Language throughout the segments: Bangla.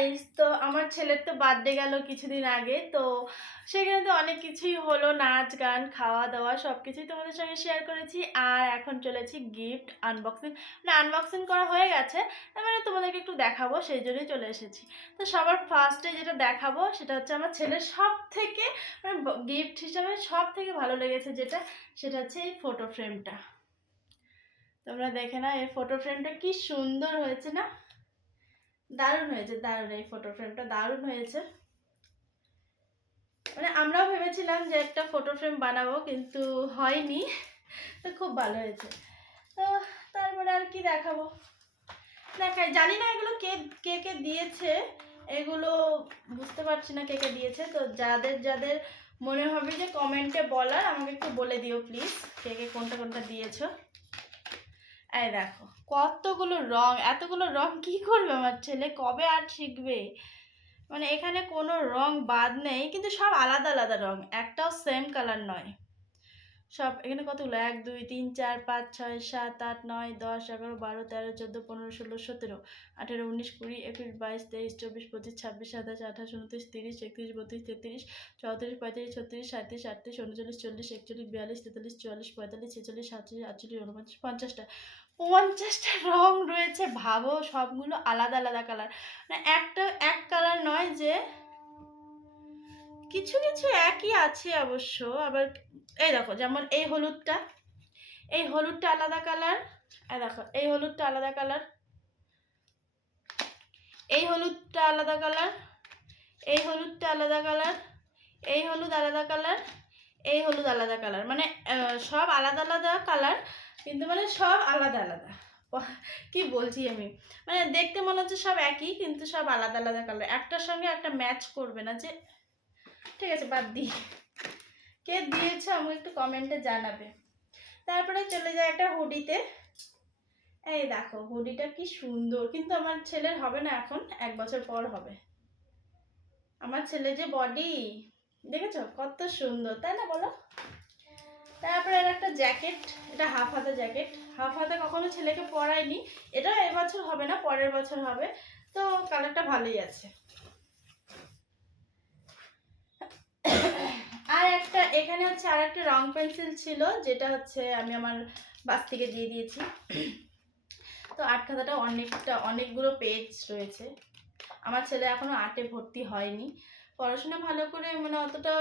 গাইস, তো আমার ছেলের তো বার্থডে গেল কিছুদিন আগে। তো সেখানে তো অনেক কিছুই হলো, নাচ গান খাওয়া দাওয়া সব কিছুই তোমাদের সঙ্গে শেয়ার করেছি। আর এখন চলেছি গিফট আনবক্সিং, মানে আনবক্সিং করা হয়ে গেছে, মানে তোমাদেরকে একটু দেখাবো সেই জন্যই চলে এসেছি। তো সবার ফার্স্টে যেটা দেখাবো সেটা হচ্ছে আমার ছেলের সব থেকে মানে গিফট হিসাবে সব থেকে ভালো লেগেছে যেটা, সেটা হচ্ছে এই ফটো ফ্রেমটা। তোমরা দেখে না এই ফটো ফ্রেমটা কি সুন্দর হয়েছে না? দারুণ হয়েছে, দারুণ। এই ফটো ফ্রেমটা দারুণ হয়েছে। মানে আমরাও ভেবেছিলাম যে একটা ফটো ফ্রেম বানাবো, কিন্তু হয়নি। তো খুব ভালো হয়েছে। তো তারপরে আর কি দেখাবো, দেখাই। জানি না এগুলো কে কে কে দিয়েছে, এগুলো বুঝতে পারছি না কে কে দিয়েছে। তো যাদের যাদের মনে হবে যে কমেন্টে বলার, আমাকে একটু বলে দিও প্লিজ, কে কে কোনটা কোনটা দিয়েছো। এই দেখো কতগুলো রং, এতগুলো রং কি করবে আমার ছেলে, কবে আর শিখবে? মানে এখানে কোনো রং বাদ নেই, কিন্তু সব আলাদা আলাদা রং, একটাও সেম কালার নয়। সব এখানে কতগুলো, 1 2 3 4 5 6 7 8 9 10 11 12 13 14 15 16 17 18 19 20 21 22 23 24 25 26 27 28 29 30 31 32 33 34 35 36 37 38 39 40 41 42 43 44 45 46 47 48 49 50টা 50টা রং রয়েছে। ভাবো সবগুলো আলাদা আলাদা কালার, মানে একটা এক কালার নয়, যে কিছু কিছু একই আছে অবশ্য। আবার এই দেখো, যেমন এই হলুদটা, এই হলুদটা আলাদা কালার। এই দেখো এই হলুদটা আলাদা কালার, এই হলুদটা আলাদা কালার, এই হলুদটা আলাদা কালার, এই হলুদ আলাদা কালার, এই হলুদ আলাদা কালার। মানে সব আলাদা আলাদা কালার, কিন্তু মানে সব আলাদা আলাদা। কি বলছি আমি, মানে দেখতে মনে হচ্ছে সব একই, কিন্তু সব আলাদা আলাদা কালার, একটার সঙ্গে একটা ম্যাচ করবে না। যে ঠিক আছে, বাদ দিই, কে দিয়েছে আমাকে একটু কমেন্টে জানাবে। তারপরে চলে যায় একটা হুডিতে। এই দেখো হুডিটা কি সুন্দর, কিন্তু আমার ছেলের হবে না এখন, 1 বছর পর হবে। আমার ছেলে যে বডি, দেখেছো কত সুন্দর, তাই না বলো? তারপরে আর একটা জ্যাকেট, এটা হাফ হাতা জ্যাকেট। হাফ হাতা কখনো ছেলেকে পরাইনি, এটা এবছর হবে না, পরের বছর হবে। তো কালারটা ভালোই আছে। আর একটা এখানে হচ্ছে আর একটা রং পেন্সিল ছিল, যেটা হচ্ছে আমি আমার বাস থেকে দিয়ে দিয়েছি। তো আর্ট খাতাটা অনেকগুলো পেজ রয়েছে। আমার ছেলে এখনো আর্টে ভর্তি হয়নি, পড়াশোনা ভালো করে মানে অতটা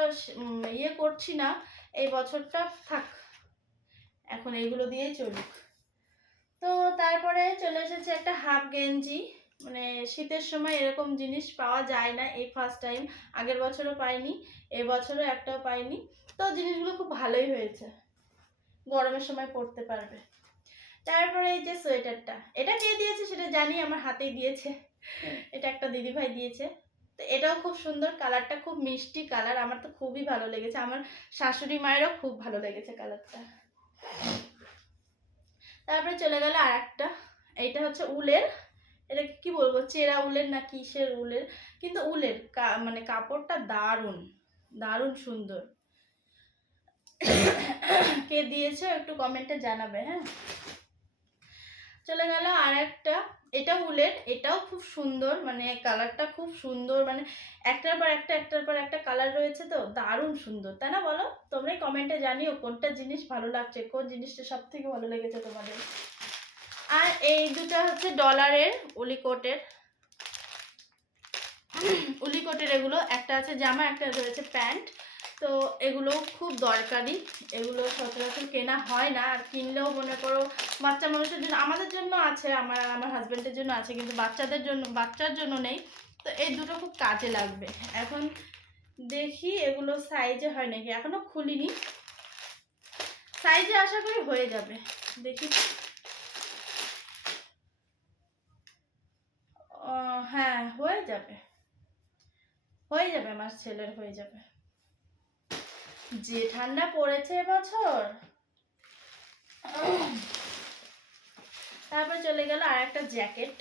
ইয়ে করছি না, এই বছরটা থাক, এখন এইগুলো দিয়েই চলুক। তো তারপরে চলে এসেছে একটা হাফ গেঞ্জি, মানে শীতের সময় এরকম জিনিস পাওয়া যায় না, এই ফার্স্ট টাইম। আগের বছরও পাইনি, এবছরও একটাও পাইনি। তো জিনিসগুলো খুব ভালোই হয়েছে, গরমের সময় পরতে পারবে। তারপরে এই যে সোয়েটারটা, এটা কে দিয়েছে সেটা জানি, আমার হাতেই দিয়েছে, এটা একটা দিদিভাই দিয়েছে। তো এটাও খুব সুন্দর, কালারটা খুব মিষ্টি কালার, আমার তো খুবই ভালো লেগেছে, আমার শাশুড়ি মায়েরও খুব ভালো লেগেছে কালারটা। তারপরে চলে গেল আর একটা, এইটা হচ্ছে উলের, এটা কি বলবো, চেরা উলের না কিসের উলের, কিন্তু উলের মানে কাপড়টা দারুণ দারুণ সুন্দর। কে দিয়েছে একটু কমেন্টে জানাবে, হ্যাঁ। চলে গেল আর একটা, এটা উলের, এটাও খুব সুন্দর, মানে কালারটা খুব সুন্দর, মানে একটার পর একটা কালার রয়েছে, তো দারুণ সুন্দর, তাই না বলো? তোমরাই কমেন্টে জানিও কোনটা জিনিস ভালো লাগছে, কোন জিনিসটা সব থেকে ভালো লেগেছে তোমাদের। আর এই দুটো হচ্ছে ডলারের উলিকোটের, এগুলো একটা আছে জামা, একটা রয়েছে প্যান্ট। তো এগুলো খুব দরকারি, এগুলো সচরাচর কেনা হয় না, আর কিনলেও মনে করো বাচ্চা মানুষের জন্য, আমাদের জন্য আছে, আমার হাজব্যান্ডের জন্য আছে, কিন্তু বাচ্চার জন্য নেই। তো এই দুটো খুব কাজে লাগবে। এখন দেখি এগুলো সাইজে হয় নাকি, এখনো খুলিনি, সাইজে আশা করি হয়ে যাবে, দেখি। হ্যাঁ হয়ে যাবে, আমার ছেলের হয়ে যাবে। যে ঠান্ডা পড়েছে এবছর। তারপর চলে গেল আর একটা জ্যাকেট,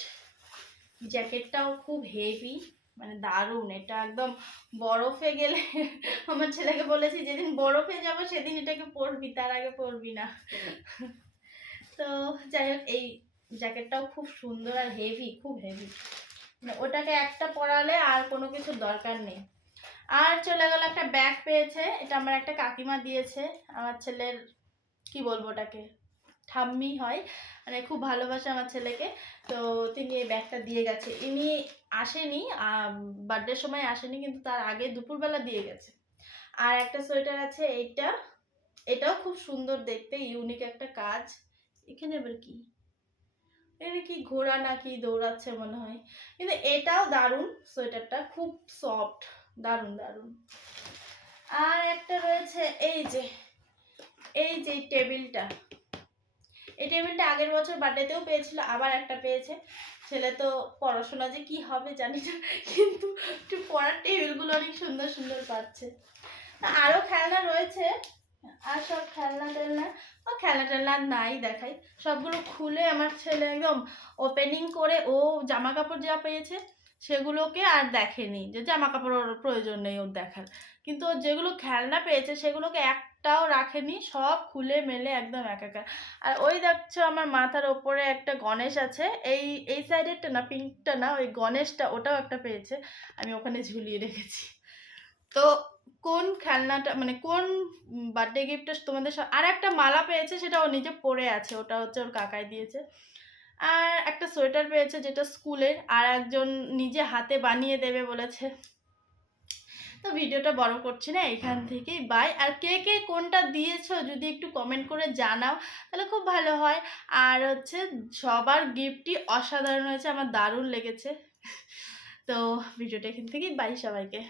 জ্যাকেটটাও খুব হেভি, মানে দারুণ, এটা একদম বরফে গেলে আমার ছেলেকে বলেছি যেদিন বরফে যাব সেদিন এটাকে পরবি, তার আগে পরবি না। তো যাই হোক, এই জ্যাকেটটাও খুব সুন্দর আর হেভি, খুব হেভি। ওটাকে একটা পরালে আর কোনো কিছুর দরকার নেই। আর চলে গেল একটা ব্যাগ পেয়েছে, এটা আমার একটা কাকিমা দিয়েছে, আমার ছেলের কি বলবো ওটাকে, ঠাম্মি হয়, মানে খুব ভালোবাসে আমার ছেলেকে। তো তিনি এই ব্যাগটা দিয়ে গেছে। ইনি আসেনি, বার্থডের সময় আসেনি, কিন্তু তার আগে দুপুরবেলা দিয়ে গেছে। আর একটা সোয়েটার আছে এইটা, এটাও খুব সুন্দর দেখতে, ইউনিক একটা কাজ। এখানে আবার কি, এটা কি ঘোড়া নাকি দৌড়াচ্ছে মনে হয়, কিন্তু এটাও দারুণ, সোয়েটারটা খুব সফট, দারুণ দারুণ। আর একটা রয়েছে এই যে এই টেবিলটা, এই টেবিলটা আগের বছর বার্থডেতেও পেয়েছিল, আবার একটা পেয়েছে। ছেলে তো পড়াশোনা যে কি হবে জানি না, কিন্তু একটু পড়ার টেবিলগুলো অনেক সুন্দর সুন্দর পাচ্ছে। আরও খেলনা রয়েছে, আর সব খেলনা টেলনা, ও খেলনা টেলনা নাই দেখাই, সবগুলো খুলে আমার ছেলে একদম ওপেনিং করে, ও জামা কাপড় যা পেয়েছে সেগুলোকে আর দেখেনি, যে জামা কাপড় ওর প্রয়োজন নেই ওর দেখার, কিন্তু ও যেগুলো খেলনা পেয়েছে সেগুলোকে একটাও রাখেনি, সব খুলে মেলে একদম একাকার। আর ওই দেখছো আমার মাথার ওপরে একটা গণেশ আছে, এই এই সাইডেরটা না, পিঙ্কটা না, ওই গণেশটা, ওটাও একটা পেয়েছে, আমি ওখানে ঝুলিয়ে রেখেছি। তো কোন খেলনাটা মানে কোন বার্থডে গিফটটা তোমাদের আর একটা মালা পেয়েছে, সেটা ও নিজে পরে আছে, ওটা হচ্ছে ওর কাকাই দিয়েছে। আর একটা সোয়েটার পেয়েছে যেটা স্কুলের, আর একজন নিজে হাতে বানিয়ে দেবে বলেছে। তো ভিডিওটা বড় করছি না, এখান থেকেই বাই। আর কে কে কোনটা দিয়েছো যদি একটু কমেন্ট করে জানাও তাহলে খুব ভালো হয়। আর হচ্ছে সবার গিফটই অসাধারণ হয়েছে, আমার দারুণ লেগেছে। তো ভিডিওটা এখান থেকেই বাই সবাইকে।